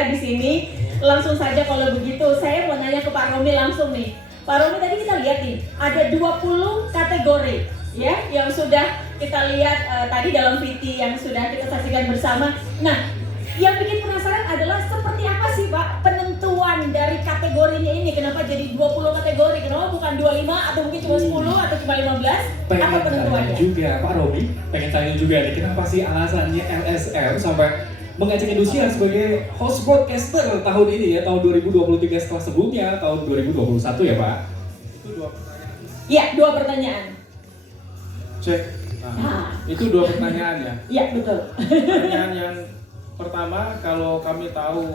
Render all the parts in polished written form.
ya di sini. Langsung saja kalau begitu, saya mau nanya ke Pak Romi langsung nih. Pak Romi, tadi kita lihat nih, ada 20 kategori ya yang sudah kita lihat tadi dalam VT yang sudah kita saksikan bersama. Nah, yang bikin penasaran adalah seperti apa sih Pak penentuan dari kategorinya ini? Kenapa jadi 20 kategori? Kenapa bukan 25 atau mungkin cuma 10 atau cuma 15? Apa penentuannya? Juga Pak Romi, pengen tanya juga nih, kenapa sih alasannya LSM sampai mengajak Indosiar sebagai host broadcaster tahun ini ya, tahun 2023 setelah sebelumnya tahun 2021 ya Pak? Itu 2 pertanyaan. Iya, 2 pertanyaan. Cek. Nah, itu 2 pertanyaan ya. Iya, betul. Pertanyaan yang pertama, kalau kami tahu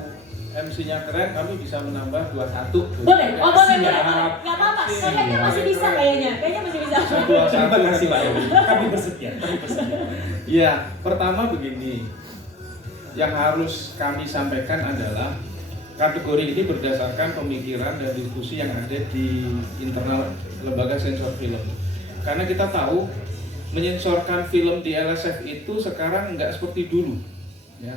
MC-nya keren, kami bisa menambah 21. Boleh, oh boleh, Siap. boleh. Gak apa-apa, kayaknya masih bisa kayaknya masih bisa. Bisa 21. Terima kasih Pak Romi, kami bersedia. Iya, pertama begini. Yang harus kami sampaikan adalah kategori ini berdasarkan pemikiran dan diskusi yang ada di internal lembaga sensor film. Karena kita tahu menyensorkan film di LSF itu sekarang nggak seperti dulu. Ya.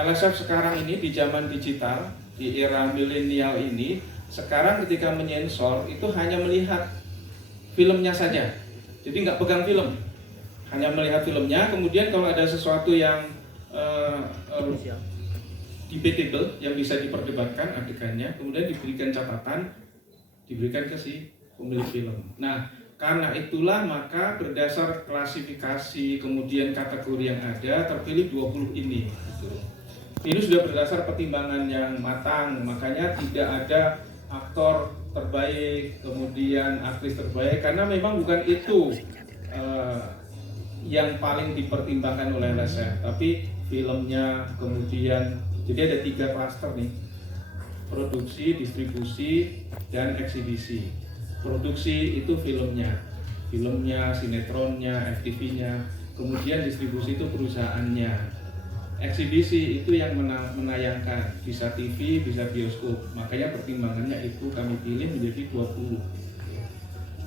LSF sekarang ini di zaman digital, di era milenial ini, sekarang ketika menyensor itu hanya melihat filmnya saja. Jadi nggak pegang film, hanya melihat filmnya. Kemudian kalau ada sesuatu yang debatable yang bisa diperdebatkan adegannya, kemudian diberikan catatan, diberikan ke si pemilik film. Nah, karena itulah maka berdasar klasifikasi kemudian kategori yang ada terpilih 20 ini. Ini sudah berdasar pertimbangan yang matang, makanya tidak ada aktor terbaik, kemudian aktris terbaik, karena memang bukan itu yang paling dipertimbangkan oleh LSF, tapi filmnya, kemudian jadi ada 3 klaster nih: produksi, distribusi, dan eksibisi. Produksi itu filmnya, sinetronnya, FTV-nya. Kemudian distribusi itu perusahaannya. Eksibisi itu yang menayangkan, bisa TV, bisa bioskop. Makanya pertimbangannya itu kami pilih menjadi 20.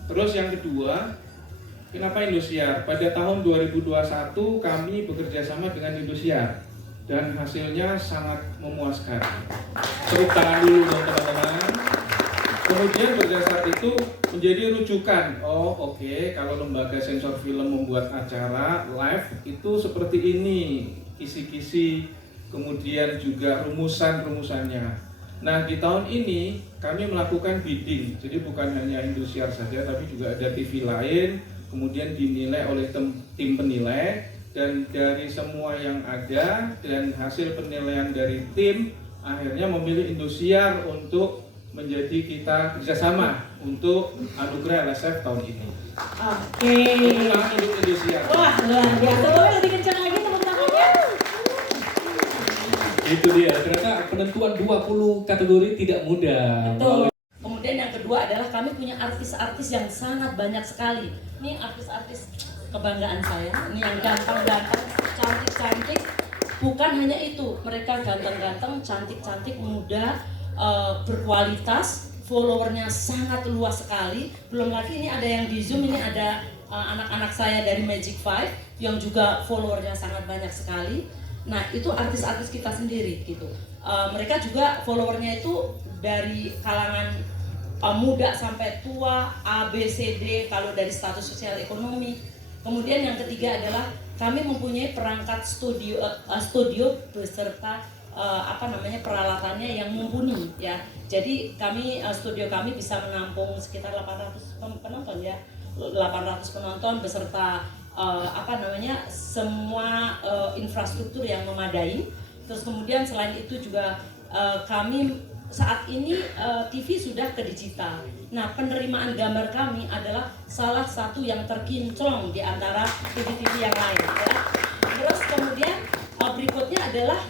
Terus yang kedua, kenapa Indosiar? Pada tahun 2021 kami bekerja sama dengan Indosiar dan hasilnya sangat memuaskan. Tepuk tangan dulu dong teman-teman. Kemudian berdasar itu menjadi rujukan. Oh oke, kalau lembaga sensor film membuat acara live itu seperti ini, kisi-kisi, kemudian juga rumusan-rumusannya. Nah di tahun ini kami melakukan bidding, jadi bukan hanya Indosiar saja, tapi juga ada TV lain, kemudian dinilai oleh tim penilai, dan dari semua yang ada dan hasil penilaian dari tim akhirnya memilih Indosiar untuk menjadi kita kerjasama untuk anugerah LSF tahun ini. Oke. Untuk Indosiar. Wah, luar biasa. Boleh lebih kencang lagi tepuk tangannya. Itu dia, ternyata penentuan 20 kategori tidak mudah. Betul. Kemudian yang kedua adalah kami punya artis-artis yang sangat banyak sekali. Ini artis-artis kebanggaan saya, ini yang ganteng-ganteng, cantik-cantik. Bukan hanya itu, mereka ganteng-ganteng, cantik-cantik, muda, berkualitas, followernya sangat luas sekali. Belum lagi ini ada yang di Zoom, ini ada anak-anak saya dari Magic 5 yang juga followernya sangat banyak sekali. Nah itu artis-artis kita sendiri gitu. Mereka juga followernya itu dari kalangan muda sampai tua, A, B, C, D kalau dari status sosial ekonomi. Kemudian yang ketiga adalah kami mempunyai perangkat studio beserta peralatannya yang mumpuni ya. Jadi kami studio kami bisa menampung sekitar 800 penonton ya. 800 penonton beserta semua infrastruktur yang memadai. Terus kemudian selain itu juga kami saat ini TV sudah ke digital. Nah, penerimaan gambar kami adalah salah satu yang terkinclong di antara TV-TV yang lain ya. Terus kemudian berikutnya adalah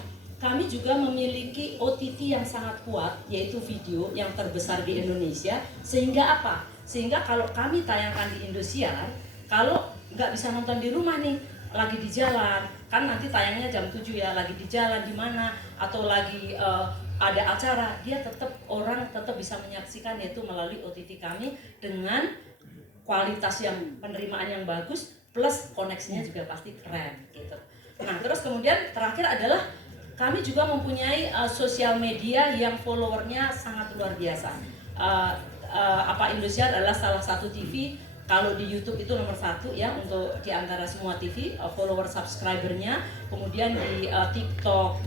kami juga memiliki OTT yang sangat kuat, yaitu video yang terbesar di Indonesia. Sehingga apa? Sehingga kalau kami tayangkan di Indosiar, kalau nggak bisa nonton di rumah nih, lagi di jalan, kan nanti tayangnya jam 7 ya, lagi di jalan di mana, atau lagi ada acara, orang tetap bisa menyaksikan, yaitu melalui OTT kami dengan kualitas yang penerimaan yang bagus plus koneksinya juga pasti keren gitu. Nah terus kemudian terakhir adalah kami juga mempunyai sosial media yang followernya sangat luar biasa. Indosiar adalah salah satu TV, kalau di YouTube itu nomor 1 ya untuk di antara semua TV, follower subscribernya, kemudian di TikTok,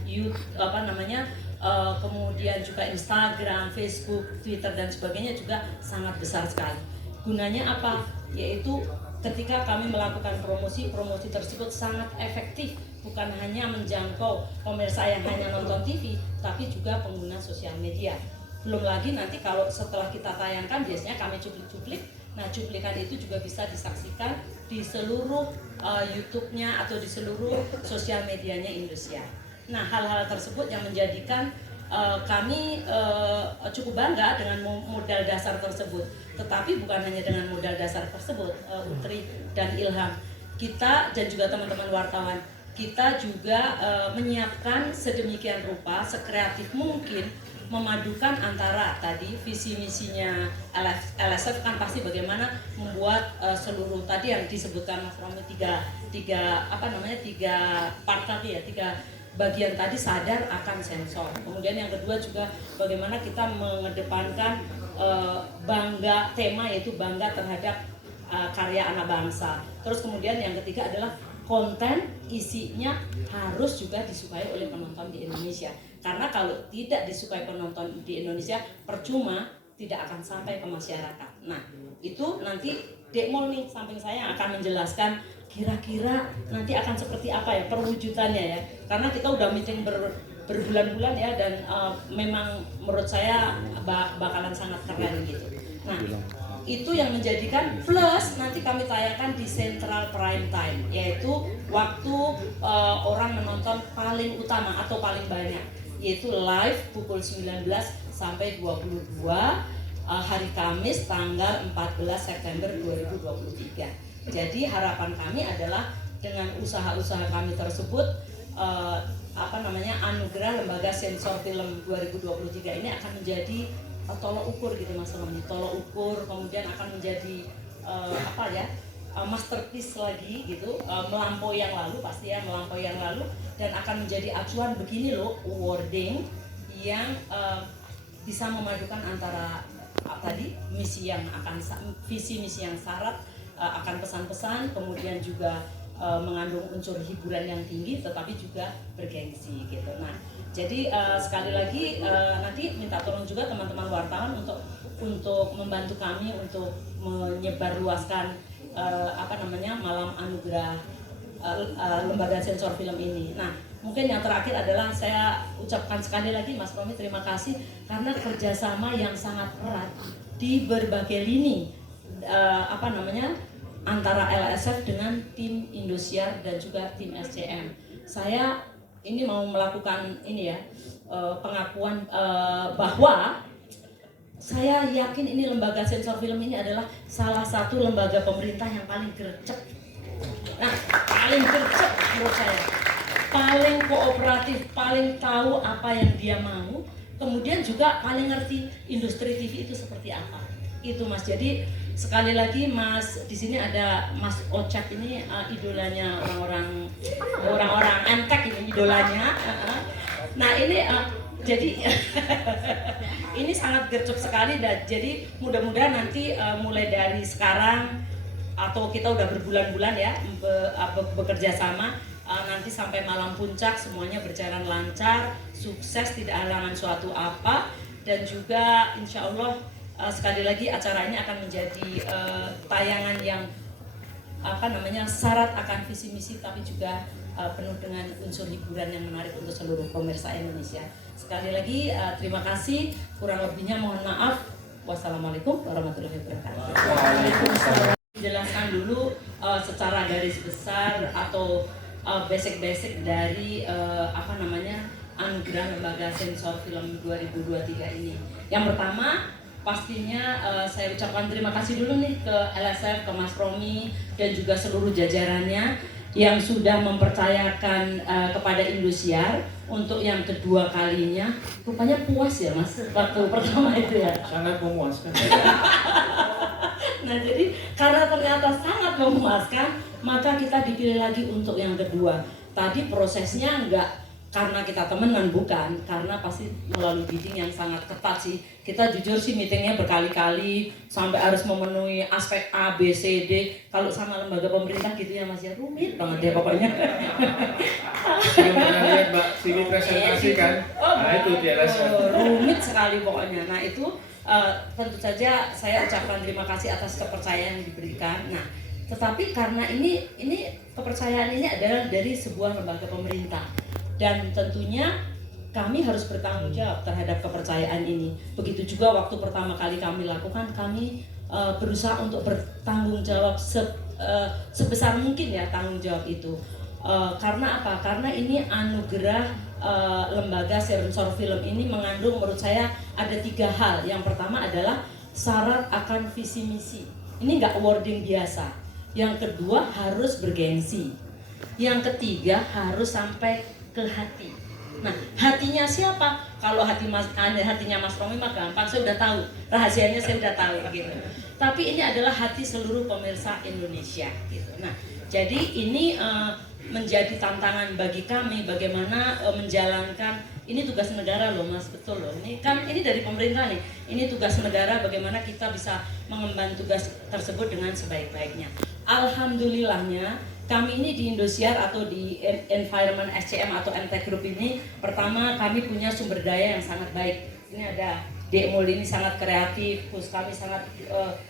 kemudian juga Instagram, Facebook, Twitter dan sebagainya juga sangat besar sekali. Gunanya apa? Yaitu ketika kami melakukan promosi tersebut sangat efektif, bukan hanya menjangkau pemirsa yang hanya nonton TV, tapi juga pengguna sosial media. Belum lagi nanti kalau setelah kita tayangkan biasanya kami cuplik-cuplik. Nah, cuplikan itu juga bisa disaksikan di seluruh YouTube-nya atau di seluruh sosial medianya Indosiar. Nah, hal-hal tersebut yang menjadikan kami cukup bangga dengan modal dasar tersebut. Tetapi bukan hanya dengan modal dasar tersebut, Utri dan Ilham, kita dan juga teman-teman wartawan, kita juga menyiapkan sedemikian rupa, sekreatif mungkin, memadukan antara tadi visi misinya LSF kan pasti bagaimana membuat seluruh tadi yang disebutkan Mas Romi tiga part tadi ya, 3 bagian tadi sadar akan sensor. Kemudian yang kedua juga bagaimana kita mengedepankan bangga, tema yaitu bangga terhadap karya anak bangsa. Terus kemudian yang ketiga adalah konten isinya harus juga disukai oleh penonton di Indonesia. Karena kalau tidak disukai penonton di Indonesia, percuma tidak akan sampai ke masyarakat. Nah, itu nanti Dek Mul nih samping saya akan menjelaskan kira-kira nanti akan seperti apa ya perwujudannya ya. Karena kita udah meeting berbulan-bulan ya dan memang menurut saya bakalan sangat keren gitu. Nah, itu yang menjadikan plus nanti kami tayangkan di Central Prime Time, yaitu waktu orang menonton paling utama atau paling banyak, yaitu live pukul 19 sampai 22 hari Kamis tanggal 14 September 2023. Jadi harapan kami adalah dengan usaha-usaha kami tersebut anugerah Lembaga Sensor Film 2023 ini akan menjadi tolok ukur gitu Mas Romi, tolok ukur, kemudian akan menjadi masterpiece lagi gitu, melampaui yang lalu pasti ya, melampaui yang lalu, dan akan menjadi acuan begini loh awarding yang bisa memadukan antara misi yang akan visi misi yang syarat akan pesan-pesan, kemudian juga mengandung unsur hiburan yang tinggi tetapi juga bergengsi gitu. Nah, jadi sekali lagi nanti minta tolong juga teman-teman wartawan untuk membantu kami untuk menyebarluaskan malam anugerah Lembaga Sensor Film ini. Nah, mungkin yang terakhir adalah saya ucapkan sekali lagi Mas Romi terima kasih karena kerjasama yang sangat erat di berbagai lini antara LSF dengan tim Indosiar dan juga tim SCM. Saya ini mau melakukan pengakuan bahwa saya yakin ini Lembaga Sensor Film ini adalah salah satu lembaga pemerintah yang paling gercep. Nah, paling gercep menurut saya, paling kooperatif, paling tahu apa yang dia mau, kemudian juga paling ngerti industri TV itu seperti apa. Itu Mas. Jadi sekali lagi Mas, di sini ada Mas Ocak ini idolanya orang-orang entek ini idolanya. Nah ini jadi ini sangat gercep sekali dan jadi mudah-mudahan nanti mulai dari sekarang atau kita udah berbulan-bulan ya bekerja sama nanti sampai malam puncak semuanya berjalan lancar, sukses, tidak halangan suatu apa, dan juga insya Allah sekali lagi acara ini akan menjadi tayangan yang syarat akan visi misi tapi juga penuh dengan unsur hiburan yang menarik untuk seluruh pemirsa Indonesia. Sekali lagi terima kasih, kurang lebihnya mohon maaf. Wassalamualaikum warahmatullahi wabarakatuh. Waalaikumsalam. Jelaskan dulu secara garis besar atau basic dari anugerah Lembaga Sensor Film 2023 ini. Yang pertama pastinya saya ucapkan terima kasih dulu nih ke LSF, ke Mas Romi dan juga seluruh jajarannya yang sudah mempercayakan kepada Indosiar untuk yang kedua kalinya. Rupanya puas ya Mas waktu pertama itu ya. Sangat memuaskan. Nah jadi karena ternyata sangat memuaskan, maka kita dipilih lagi untuk yang kedua. Tadi prosesnya karena kita temenan, bukan, karena pasti melalui bidding yang sangat ketat sih. Kita jujur sih meetingnya berkali-kali sampai harus memenuhi aspek A, B, C, D. Kalau sama lembaga pemerintah gitu ya Mas ya, rumit banget ya pokoknya. Belum pernah lihat Mbak Sini presentasi kan? Nah itu di LSM. Rumit sekali pokoknya. Nah itu tentu saja saya ucapkan terima kasih atas kepercayaan yang diberikan. Nah tetapi karena ini kepercayaan ini adalah dari sebuah lembaga pemerintah. Dan tentunya kami harus bertanggung jawab terhadap kepercayaan ini. Begitu juga waktu pertama kali kami lakukan, kami berusaha untuk bertanggung jawab sebesar mungkin ya tanggung jawab itu. Karena apa? Karena ini anugerah lembaga Sensor Film ini mengandung menurut saya ada 3 hal. Yang pertama adalah syarat akan visi misi. Ini nggak awarding biasa. Yang kedua harus bergengsi. Yang ketiga harus sampai ke hati. Nah, hatinya siapa? Kalau hatinya Mas Romi mah gampang, saya udah tahu. Rahasianya saya udah tahu gitu. Tapi ini adalah hati seluruh pemirsa Indonesia gitu. Nah, jadi ini menjadi tantangan bagi kami bagaimana menjalankan ini tugas negara loh Mas, betul loh. Ini kan ini dari pemerintah nih. Ini tugas negara bagaimana kita bisa mengemban tugas tersebut dengan sebaik-baiknya. Alhamdulillahnya kami ini di Indosiar atau di Environment SCM atau MTech Group ini, pertama kami punya sumber daya yang sangat baik. Ini ada Dek Mul ini sangat kreatif, terus kami sangat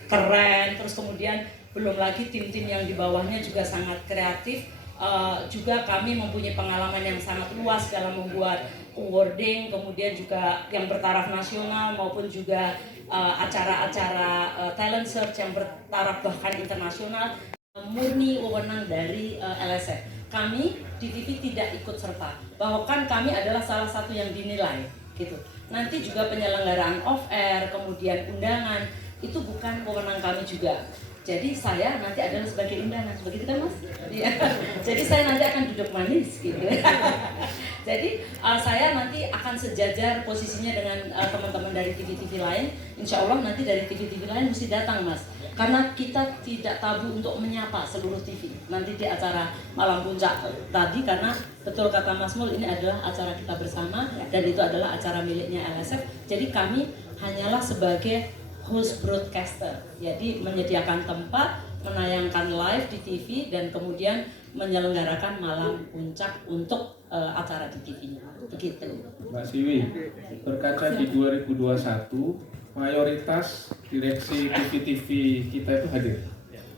keren, terus kemudian belum lagi tim-tim yang di bawahnya juga sangat kreatif. Juga kami mempunyai pengalaman yang sangat luas dalam membuat awarding, kemudian juga yang bertaraf nasional maupun juga acara-acara talent search yang bertaraf bahkan internasional. Murni wewenang dari LSF. Kami di TV tidak ikut serta. Bahkan kami adalah salah satu yang dinilai gitu. Nanti juga penyelenggaraan off air, kemudian undangan itu bukan wewenang kami juga. Jadi saya nanti adalah sebagai undangan, begitu kan Mas? Iya. Jadi saya nanti akan duduk manis gitu. Jadi saya nanti akan sejajar posisinya dengan teman-teman dari TV-TV lain. Insya Allah nanti dari TV-TV lain mesti datang Mas. Karena kita tidak tabu untuk menyapa seluruh TV nanti di acara Malam Puncak tadi, karena betul kata Mas Mul ini adalah acara kita bersama dan itu adalah acara miliknya LSF. Jadi kami hanyalah sebagai host broadcaster, jadi menyediakan tempat, menayangkan live di TV dan kemudian menyelenggarakan Malam Puncak untuk acara di TV-nya. Begitu. Mbak Siwi, berkaca di 2021 mayoritas direksi TV-TV kita itu hadir.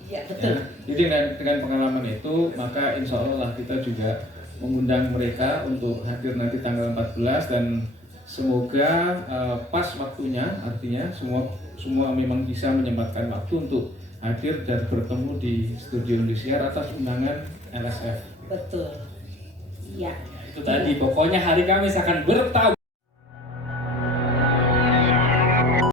Iya betul. Ya, jadi dengan pengalaman itu maka insya Allah kita juga mengundang mereka untuk hadir nanti tanggal 14 dan semoga pas waktunya, artinya semua memang bisa menyempatkan waktu untuk hadir dan bertemu di studio Indosiar atas undangan LSF. Betul. Iya. Itu tadi pokoknya hari Kamis akan bertamu.